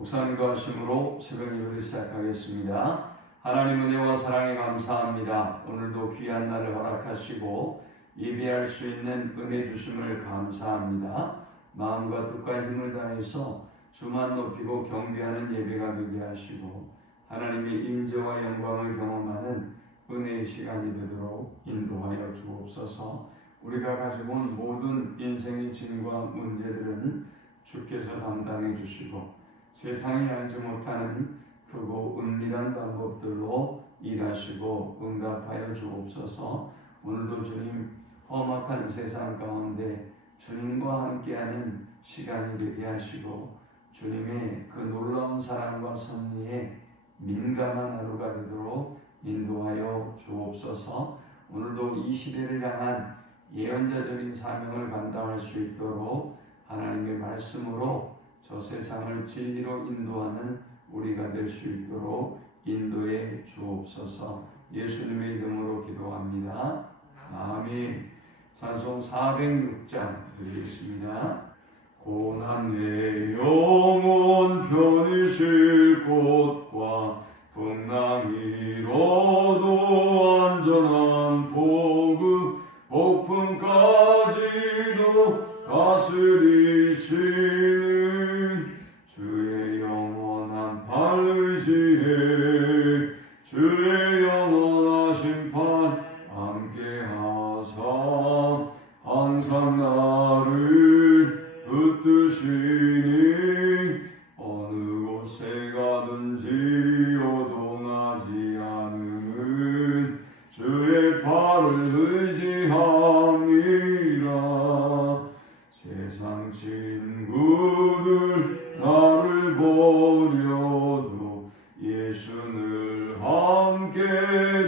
목사님 도와주심으로 새벽 예배를 시작하겠습니다. 하나님 은혜와 사랑에 감사합니다. 오늘도 귀한 날을 허락하시고 예배할 수 있는 은혜 주심을 감사합니다. 마음과 뜻과 힘을 다해서 주만 높이고 경배하는 예배가 되게 하시고 하나님의 임재와 영광을 경험하는 은혜의 시간이 되도록 인도하여 주옵소서. 우리가 가지고 온 모든 인생의 짐과 문제들은 주께서 담당해 주시고 세상이 알지 못하는 크고 은밀한 방법들로 일하시고 응답하여 주옵소서. 오늘도 주님 험악한 세상 가운데 주님과 함께하는 시간이 되게 하시고 주님의 그 놀라운 사랑과 섭리에 민감한 하루가 되도록 인도하여 주옵소서. 오늘도 이 시대를 향한 예언자적인 사명을 감당할 수 있도록 하나님의 말씀으로 저 세상을 진리로 인도하는 우리가 될 수 있도록 인도해 주옵소서. 예수님의 이름으로 기도합니다. 아멘. 찬송 406장 드리겠습니다. 고난 내 영혼 편히 쉴 곳과 풍랑 이로도 안전한 복음 폭풍까지도 다스리시는 주의 영원한 발 의지해 주의 영원하신 판 함께하사 항상 나를 붙드시니 어느 곳에 가든지 요동하지 않음은 주의 발을 의지함이라. 세상 친구들 나를 버려도 예수를 함께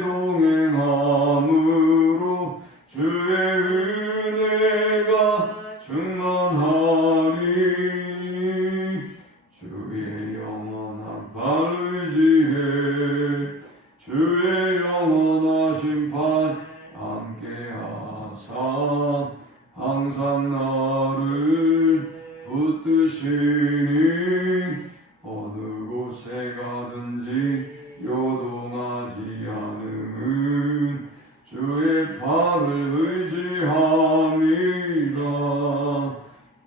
동행함으로 주의 은혜가 충만하니 주의 영원한 발 의지해 주의 영원하신 판 함께하사 항상 나를 붙드시니 어느 곳에 가든지 요동하지 않음은 주의 발을 의지함이라.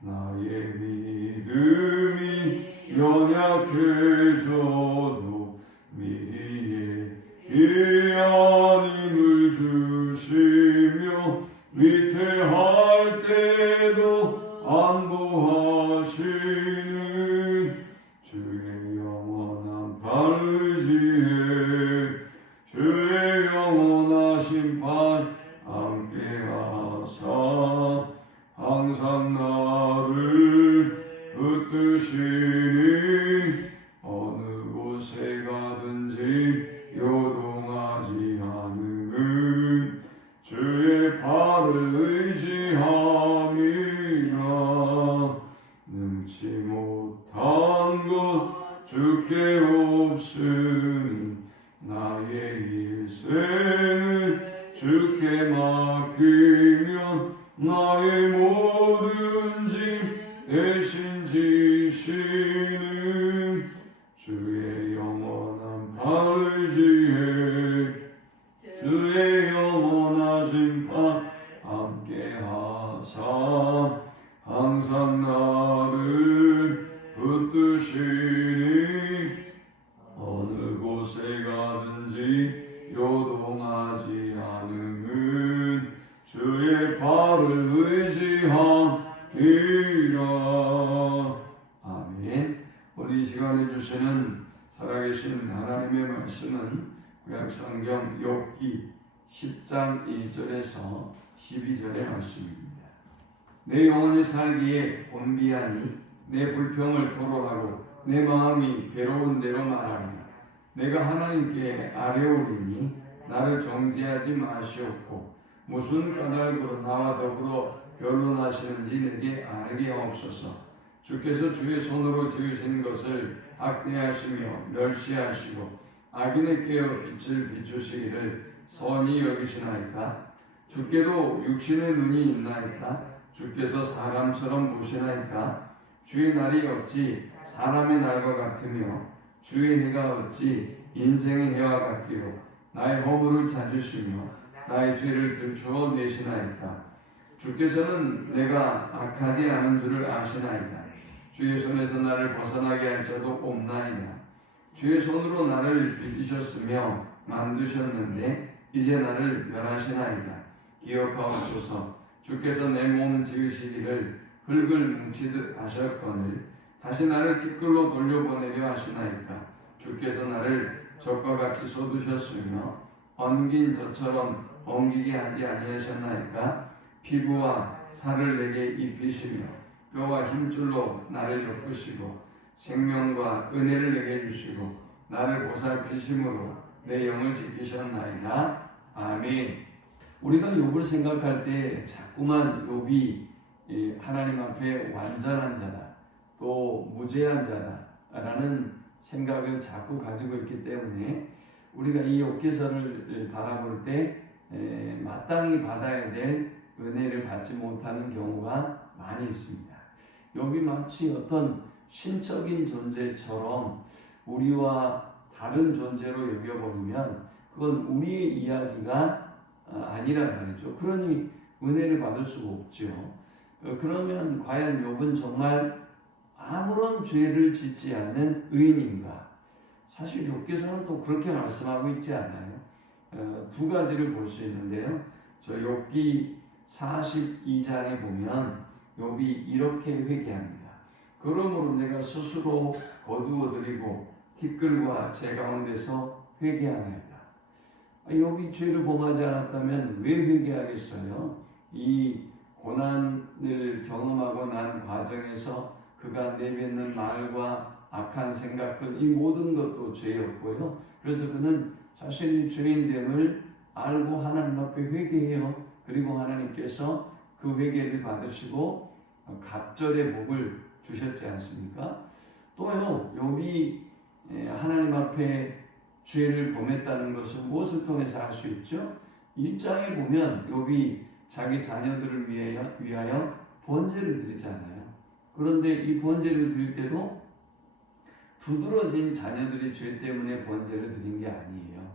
나의 믿음이 연약해져도 미리의 힘을 주시며 위태할 때도 안보하시는 주의 영원한 발 의지해 주의 영원하신 판 함께하사 항상 나를 붙드시니 어느 곳에 가든지 요동하지 않음은 주의 발을 의지함이라. 능치 못한 것 주께 없으니 나의 일생을 주께 맡기면 나의 모든 짐 대신 지시는 주의 영원한 발 의지해 주의 영원하신 판 함께하사 항상 나를 붙드시니 어느 곳에 가든지 요동하지 않음은 주의 발을 의지함이라. 아멘. 오늘 이 시간에 주시는 살아계신 하나님의 말씀은 구약성경 욥기 10장 1절에서 12절의 말씀입니다. 내 영혼이 살기에 곤비하니 내 불평을 토로하고 내 마음이 괴로운 대로 말하리라. 내가 하나님께 아뢰오리니 나를 정죄하지 마시옵고 무슨 까닭으로 나와 더불어 변론하시는지 내게 아르게 없소서. 주께서 주의 손으로 지으신 것을 학대하시며 멸시하시고 악인의 꾀어 빛을 비추시기를 선히 여기시나이까? 주께도 육신의 눈이 있나이까? 주께서 사람처럼 보시나이까? 주의 날이 어찌 사람의 날과 같으며 주의 해가 어찌 인생의 해와 같기로 나의 허물을 찾으시며 나의 죄를 들추어 내시나이까. 주께서는 내가 악하지 않은 줄을 아시나이다. 주의 손에서 나를 벗어나게 할 자도 없나이다. 주의 손으로 나를 빚으셨으며 만드셨는데 이제 나를 멸하시나이다. 기억하옵소서. 주께서 내 몸 지으시기를 흙을 뭉치듯 하셨거늘 다시 나를 티끌로 돌려보내려 하시나이까. 주께서 나를 젖과 같이 쏟으셨으며 엉긴 젖처럼 엉기게 하지 아니하셨나이까. 피부와 살을 내게 입히시며 뼈와 힘줄로 나를 엮으시고 생명과 은혜를 내게 주시고 나를 보살피심으로 내 영을 지키셨나이다. 아멘. 우리가 욥을 생각할 때 자꾸만 욥이 하나님 앞에 완전한 자다, 또 무죄한 자다라는 생각을 자꾸 가지고 있기 때문에 우리가 이 욥기서를 바라볼 때 마땅히 받아야 될 은혜를 받지 못하는 경우가 많이 있습니다. 욥이 마치 어떤 신적인 존재처럼 우리와 다른 존재로 여겨버리면 그건 우리의 이야기가 아니란 말이죠. 그러니 은혜를 받을 수가 없죠. 그러면 과연 욥은 정말 아무런 죄를 짓지 않는 의인인가? 사실 욥기서는 또 그렇게 말씀하고 있지 않아요. 두 가지를 볼 수 있는데요. 저 욥기 42장에 보면 욥이 이렇게 회개합니다. 그러므로 내가 스스로 거두어드리고 티끌과 제 가운데서 회개하나이다. 욥이 죄를 범하지 않았다면 왜 회개하겠어요? 이 고난을 경험하고 난 과정에서 그가 내뱉는 말과 악한 생각들, 이 모든 것도 죄였고요. 그래서 그는 자신이 죄인됨을 알고 하나님 앞에 회개해요. 그리고 하나님께서 그 회개를 받으시고 갑절의 복을 주셨지 않습니까? 또요, 욥이 하나님 앞에 죄를 범했다는 것을 무엇을 통해서 알 수 있죠? 1장에 보면 욥이 자기 자녀들을 위하여 번제를 드리잖아요. 그런데 이 번제를 드릴 때도 두드러진 자녀들의 죄 때문에 번제를 드린 게 아니에요.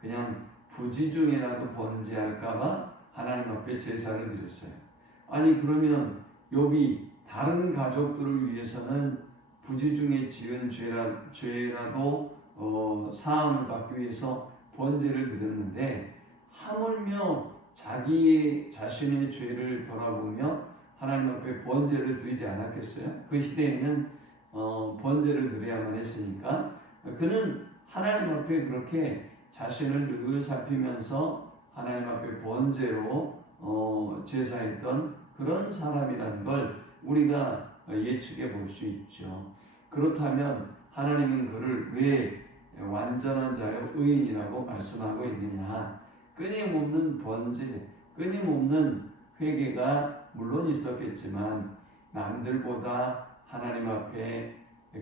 그냥 부지 중에라도 번제할까봐 하나님 앞에 제사를 드렸어요. 아니 그러면 욥이 다른 가족들을 위해서는 부지 중에 지은 죄라도 사함을 받기 위해서 번제를 드렸는데 하물며 자신의 죄를 돌아보며 하나님 앞에 번제를 드리지 않았겠어요? 그 시대에는 번제를 드려야만 했으니까 그는 하나님 앞에 그렇게 자신을 늘 살피면서 하나님 앞에 번제로 제사했던 그런 사람이라는 걸 우리가 예측해 볼 수 있죠. 그렇다면 하나님은 그를 왜 완전한 자여 의인이라고 말씀하고 있느냐? 끊임없는 번제, 끊임없는 회개가 물론 있었겠지만 남들보다 하나님 앞에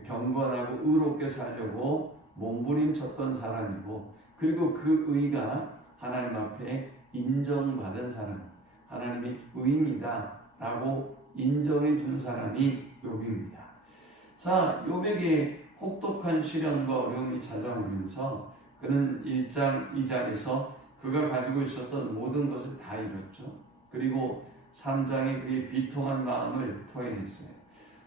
경건하고 의롭게 살려고 몸부림쳤던 사람이고, 그리고 그 의가 하나님 앞에 인정받은 사람, 하나님이 의인이다 라고 인정해 준 사람이 욥입니다. 자, 욥에게 혹독한 시련과 어려움이 찾아오면서 그는 1장 2장에서 그가 가지고 있었던 모든 것을 다 잃었죠. 그리고 3장에 그의 비통한 마음을 토해냈어요.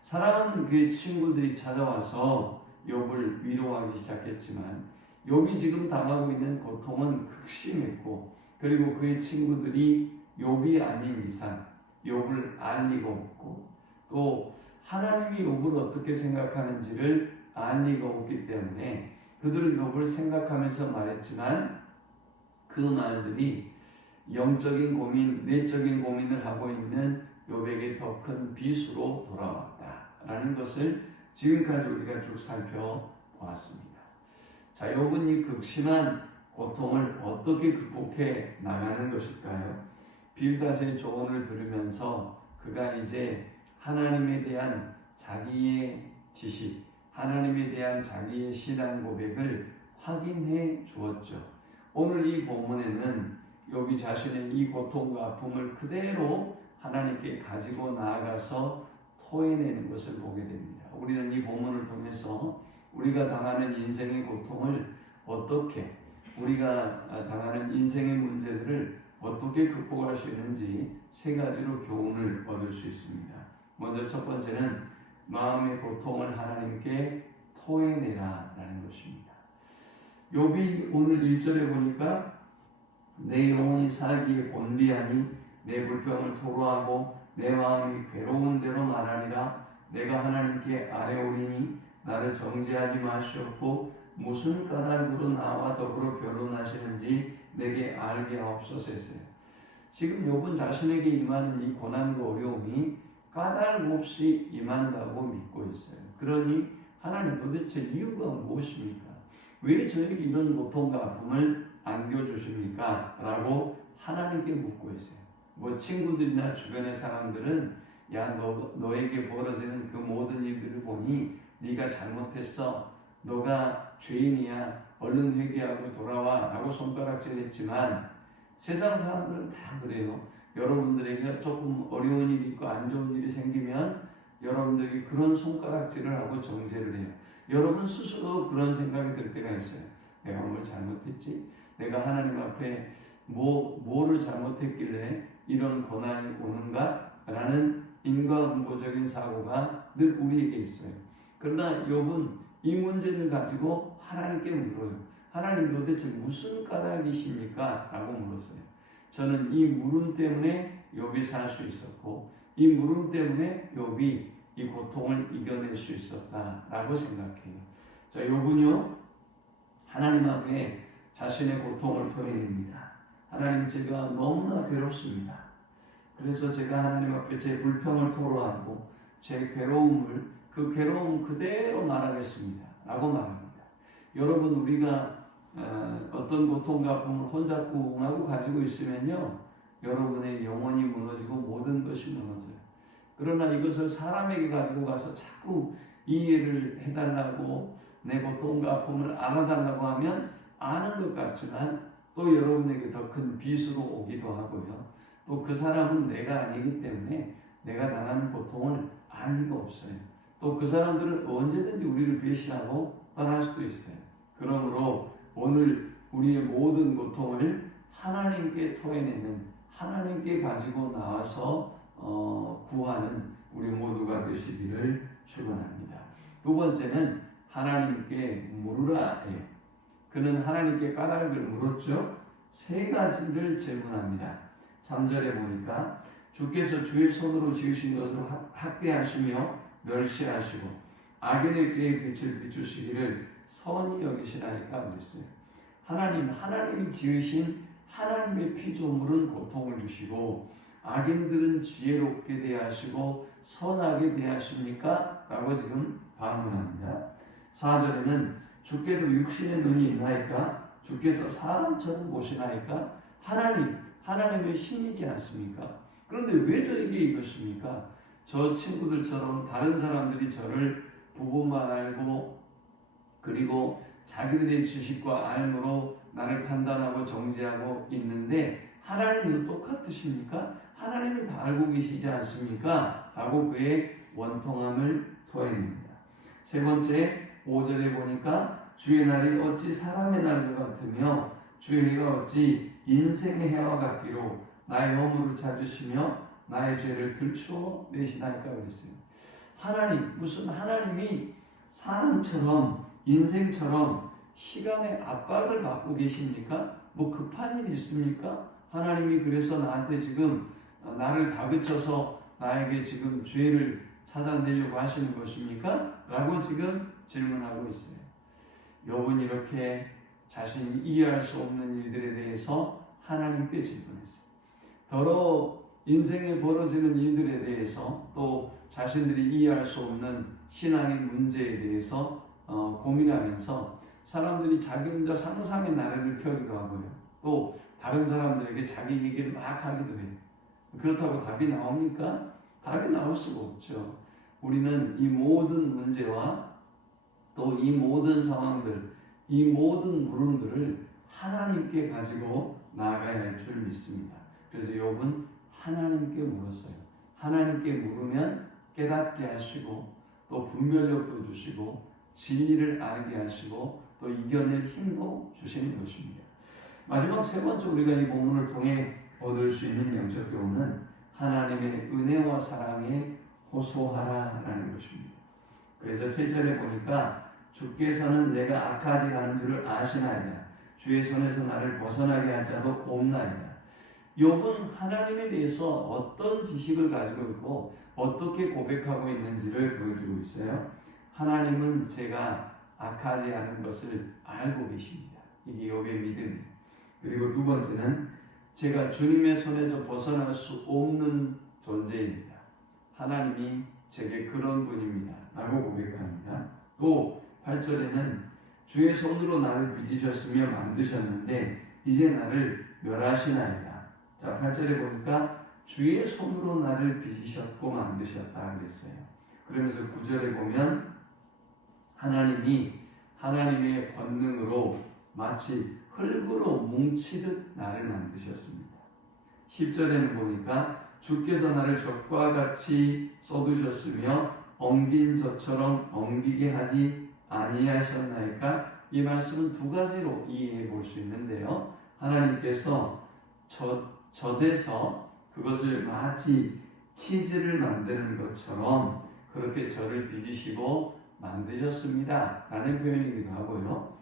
사랑하는 그의 친구들이 찾아와서 욥을 위로하기 시작했지만 욥이 지금 당하고 있는 고통은 극심했고, 그리고 그의 친구들이 욥이 아닌 이상 욥을 알 리가 없고, 또 하나님이 욥을 어떻게 생각하는지를 알 리가 없기 때문에 그들은 욥을 생각하면서 말했지만 그 말들이 영적인 고민, 내적인 고민을 하고 있는 욥에게 더 큰 비수로 돌아왔다라는 것을 지금까지 우리가 쭉 살펴보았습니다. 자, 욥은 이 극심한 고통을 어떻게 극복해 나가는 것일까요? 빌닷의 조언을 들으면서 그가 이제 하나님에 대한 자기의 지식, 하나님에 대한 자기의 신앙 고백을 확인해 주었죠. 오늘 이 본문에는 욥이 자신의 이 고통과 아픔을 그대로 하나님께 가지고 나아가서 토해내는 것을 보게 됩니다. 우리는 이 본문을 통해서 우리가 당하는 인생의 고통을 어떻게, 우리가 당하는 인생의 문제들을 어떻게 극복할 수 있는지 세 가지로 교훈을 얻을 수 있습니다. 먼저 첫 번째는 마음의 고통을 하나님께 토해내라 라는 것입니다. 욥이 오늘 1절에 보니까 내 영혼이 살기에 곤비하니 내 불평을 토로하고 내 마음이 괴로운 대로 말하리라. 내가 하나님께 아뢰오리니 나를 정죄하지 마시옵고 무슨 까닭으로 나와 더불어 변론하시는지 내게 알게 하옵소서 했어요. 지금 욥은 자신에게 임하는 이 고난과 어려움이 까닭 없이 임한다고 믿고 있어요. 그러니 하나님 도대체 이유가 무엇입니까? 왜 저에게 이런 고통과 아픔을 안겨주십니까? 라고 하나님께 묻고 있어요. 뭐 친구들이나 주변의 사람들은 야, 너에게 벌어지는 그 모든 일들을 보니 네가 잘못했어. 너가 죄인이야. 얼른 회개하고 돌아와. 라고 손가락질했지만 세상 사람들은 다 그래요. 여러분들에게 조금 어려운 일이 있고 안 좋은 일이 생기면 여러분들이 그런 손가락질을 하고 정죄를 해요. 여러분 스스로 그런 생각이 들 때가 있어요. 내가 뭘 잘못했지? 내가 하나님 앞에 뭐를 잘못했길래 이런 고난이 오는가? 라는 인과응보적인 사고가 늘 우리에게 있어요. 그러나 욥은 이 문제를 가지고 하나님께 물어요. 하나님 도대체 무슨 까닭이십니까? 라고 물었어요. 저는 이 물음 때문에 욥이 살 수 있었고 이 물음 때문에 욥이 이 고통을 이겨낼 수 있었다라고 생각해요. 자, 욥은요 하나님 앞에 자신의 고통을 토해냅니다. 하나님, 제가 너무나 괴롭습니다. 그래서 제가 하나님 앞에 제 불평을 토로하고 제 괴로움을 그 괴로움 그대로 말하겠습니다 라고 말합니다. 여러분, 우리가 어떤 고통과 아픔을 혼자 꿍하고 가지고 있으면요 여러분의 영혼이 무너지고 모든 것이 무너져요. 그러나 이것을 사람에게 가지고 가서 자꾸 이해를 해달라고 내 고통과 아픔을 알아달라고 하면 아는 것 같지만 또 여러분에게 더 큰 빚으로 오기도 하고요. 또 그 사람은 내가 아니기 때문에 내가 당하는 고통을 알 리가 없어요. 또 그 사람들은 언제든지 우리를 배신하고 떠날 수도 있어요. 그러므로 오늘 우리의 모든 고통을 하나님께 토해내는, 하나님께 가지고 나와서 구하는 우리 모두가 되시기를 축원합니다. 두 번째는 하나님께 물으라 해요. 그는 하나님께 까닭을 물었죠. 세 가지를 질문합니다. 3절에 보니까 주께서 주의 손으로 지으신 것을 학대하시며 멸시하시고 악인의 귀에 빛을 비추시기를 선히 여기시나이까 그랬어요. 하나님이 지으신 하나님의 피조물은 고통을 주시고 악인들은 지혜롭게 대하시고 선하게 대하십니까? 라고 지금 반문합니다. 4절에는 주께도 육신의 눈이 있나이까? 주께서 사람처럼 보시나이까? 하나님의 신이지 않습니까? 그런데 왜 저에게 이것입니까? 저 친구들처럼 다른 사람들이 저를 보고만 알고 그리고 자기들의 지식과 알므로 나를 판단하고 정죄하고 있는데 하나님도 똑같으십니까? 하나님이 다 알고 계시지 않습니까? 라고 그의 원통함을 토해냅니다. 세 번째 5절에 보니까 주의 날이 어찌 사람의 날과 같으며 주의 해가 어찌 인생의 해와 같기로 나의 허물을 찾으시며 나의 죄를 들추어 내시나이까 그랬어요. 무슨 하나님이 사람처럼 인생처럼 시간의 압박을 받고 계십니까? 뭐 급한 일이 있습니까? 하나님이 그래서 나한테 지금 나를 다그쳐서 나에게 지금 죄를 찾아내려고 하시는 것입니까? 라고 지금 질문하고 있어요. 욥은 이렇게 자신이 이해할 수 없는 일들에 대해서 하나님께 질문했어요. 더러 인생에 벌어지는 일들에 대해서 또 자신들이 이해할 수 없는 신앙의 문제에 대해서 고민하면서 사람들이 자기 혼자 상상의 나래를 펴기도 하고요. 또 다른 사람들에게 자기 얘기를 막 하기도 해요. 그렇다고 답이 나옵니까? 답이 나올 수가 없죠. 우리는 이 모든 문제와 또 이 모든 상황들, 이 모든 물음들을 하나님께 가지고 나아가야 할 줄 믿습니다. 그래서 욥은 하나님께 물었어요. 하나님께 물으면 깨닫게 하시고 또 분별력도 주시고 진리를 알게 하시고 또 이겨낼 힘도 주시는 것입니다. 마지막 세 번째 우리가 이 본문을 통해 얻을 수 있는 영적 교훈은 하나님의 은혜와 사랑에 호소하라라는 것입니다. 그래서 7절에 보니까 주께서는 내가 악하지 않은 줄을 아시나이다. 주의 손에서 나를 벗어나게 할 자도 없나이다. 욥은 하나님에 대해서 어떤 지식을 가지고 있고 어떻게 고백하고 있는지를 보여주고 있어요. 하나님은 제가 악하지 않은 것을 알고 계십니다. 이게 욥의 믿음이에요. 그리고 두 번째는 제가 주님의 손에서 벗어날 수 없는 존재입니다. 하나님이 제게 그런 분입니다. 라고 고백합니다. 또 8절에는 주의 손으로 나를 빚으셨으며 만드셨는데 이제 나를 멸하시나이다. 자, 8절에 보니까 주의 손으로 나를 빚으셨고 만드셨다 그랬어요. 그러면서 9절에 보면 하나님이 하나님의 권능으로 마치 흙으로 뭉치듯 나를 만드셨습니다. 10절에는 보니까 주께서 나를 적과 같이 쏟으셨으며 엉긴 젖처럼 엉기게 하지 아니하셨나이까? 이 말씀은 두 가지로 이해해 볼 수 있는데요. 하나님께서 젖에서 그것을 마치 치즈를 만드는 것처럼 그렇게 저를 빚으시고 만드셨습니다. 라는 표현이기도 하고요.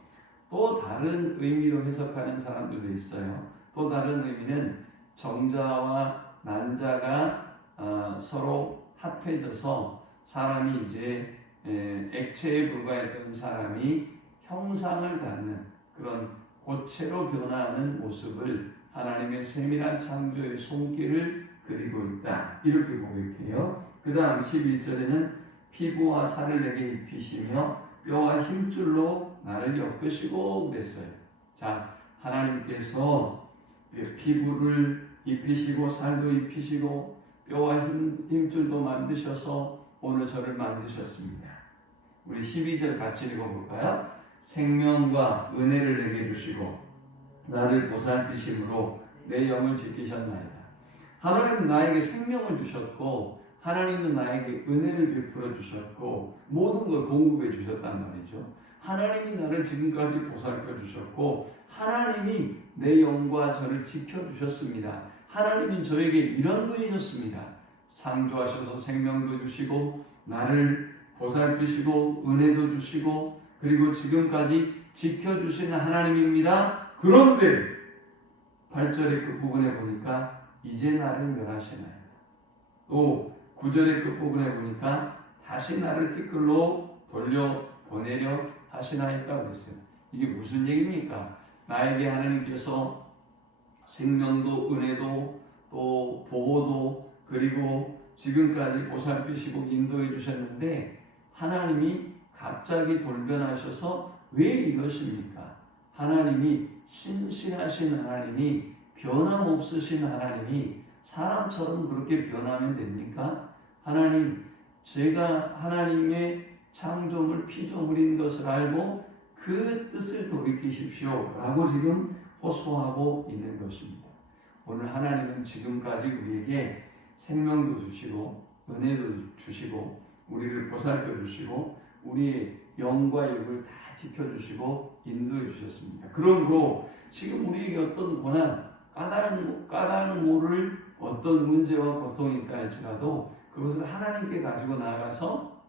또 다른 의미로 해석하는 사람들도 있어요. 또 다른 의미는 정자와 난자가 서로 합해져서 사람이 이제 액체에 불과했던 사람이 형상을 갖는 그런 고체로 변화하는 모습을 하나님의 세밀한 창조의 손길을 그리고 있다. 이렇게 고백해요. 그 다음 11절에는 피부와 살을 내게 입히시며 뼈와 힘줄로 나를 엮으시고 그랬어요. 자, 하나님께서 피부를 입히시고 살도 입히시고 뼈와 힘줄도 만드셔서 오늘 저를 만드셨습니다. 우리 12절 같이 읽어볼까요? 생명과 은혜를 내게 주시고 나를 보살피심으로 내 영을 지키셨나이다. 하나님은 나에게 생명을 주셨고 하나님은 나에게 은혜를 베풀어 주셨고 모든 걸 공급해 주셨단 말이죠. 하나님이 나를 지금까지 보살펴 주셨고 하나님이 내 영과 저를 지켜주셨습니다. 하나님은 저에게 이런 분이셨습니다. 창조하셔서 생명도 주시고 나를 보살피시고 은혜도 주시고 그리고 지금까지 지켜주시는 하나님입니다. 그런데 8절의 끝부분에 보니까 이제 나를 멸하시나요. 또 9절의 끝부분에 보니까 다시 나를 티끌로 돌려 보내려 하시나이까 그랬어요. 이게 무슨 얘기입니까? 나에게 하나님께서 생명도 은혜도 또 보호도 그리고 지금까지 보살피시고 인도해 주셨는데 하나님이 갑자기 돌변하셔서 왜 이것입니까? 하나님이 신실하신 하나님이 변함없으신 하나님이 사람처럼 그렇게 변하면 됩니까? 하나님, 제가 하나님의 창조물 피조물인 것을 알고 그 뜻을 돌이키십시오 라고 지금 호소하고 있는 것입니다. 오늘 하나님은 지금까지 우리에게 생명도 주시고 은혜도 주시고 우리를 보살펴 주시고 우리의 영과 육을 다 지켜주시고 인도해 주셨습니다. 그러므로 지금 우리에게 어떤 고난, 까닭을 모를 어떤 문제와 고통이 있다 할지라도 그것을 하나님께 가지고 나아가서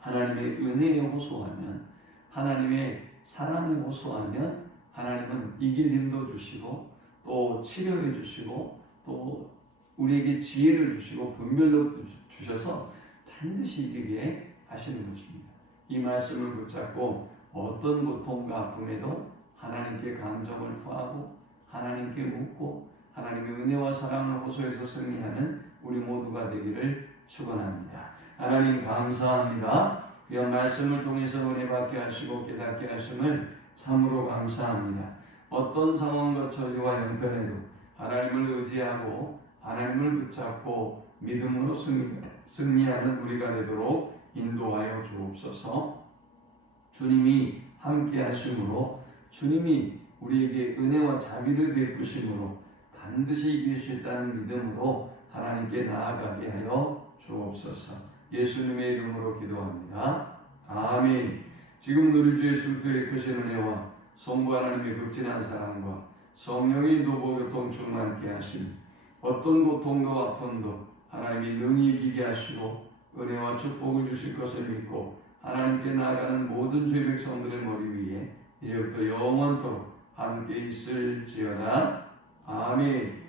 하나님의 은혜에 호소하면 하나님의 사랑에 호소하면 하나님은 이길 힘도 주시고 또 치료해 주시고 또 우리에게 지혜를 주시고 분별력도 주셔서 반드시 이기게 하시는 것입니다. 이 말씀을 붙잡고 어떤 고통과 아픔에도 하나님께 감정을 토하고 하나님께 묻고 하나님의 은혜와 사랑을 호소해서 승리하는 우리 모두가 되기를 축원합니다. 하나님 감사합니다. 귀한 말씀을 통해서 은혜 받게 하시고 깨닫게 하심을 참으로 감사합니다. 어떤 상황과 처지와 형편에도 하나님을 의지하고 하나님을 붙잡고 믿음으로 승리하는 우리가 되도록 인도하여 주옵소서. 주님이 함께 하심으로 주님이 우리에게 은혜와 자비를 베푸심으로 반드시 이길 수 있다는 믿음으로 하나님께 나아가게 하여 주옵소서. 예수님의 이름으로 기도합니다. 아멘. 지금 우리 주 예수 그리스도의 크신 은혜와 성부 하나님의 극진한 사랑과 성령의 노보교통 충만케 하심, 어떤 고통도 아픔도 하나님이 능히 이기게 하시고 은혜와 축복을 주실 것을 믿고 하나님께 나아가는 모든 주의 백성들의 머리 위에 이제부터 영원토록 함께 있을지어다. 아멘.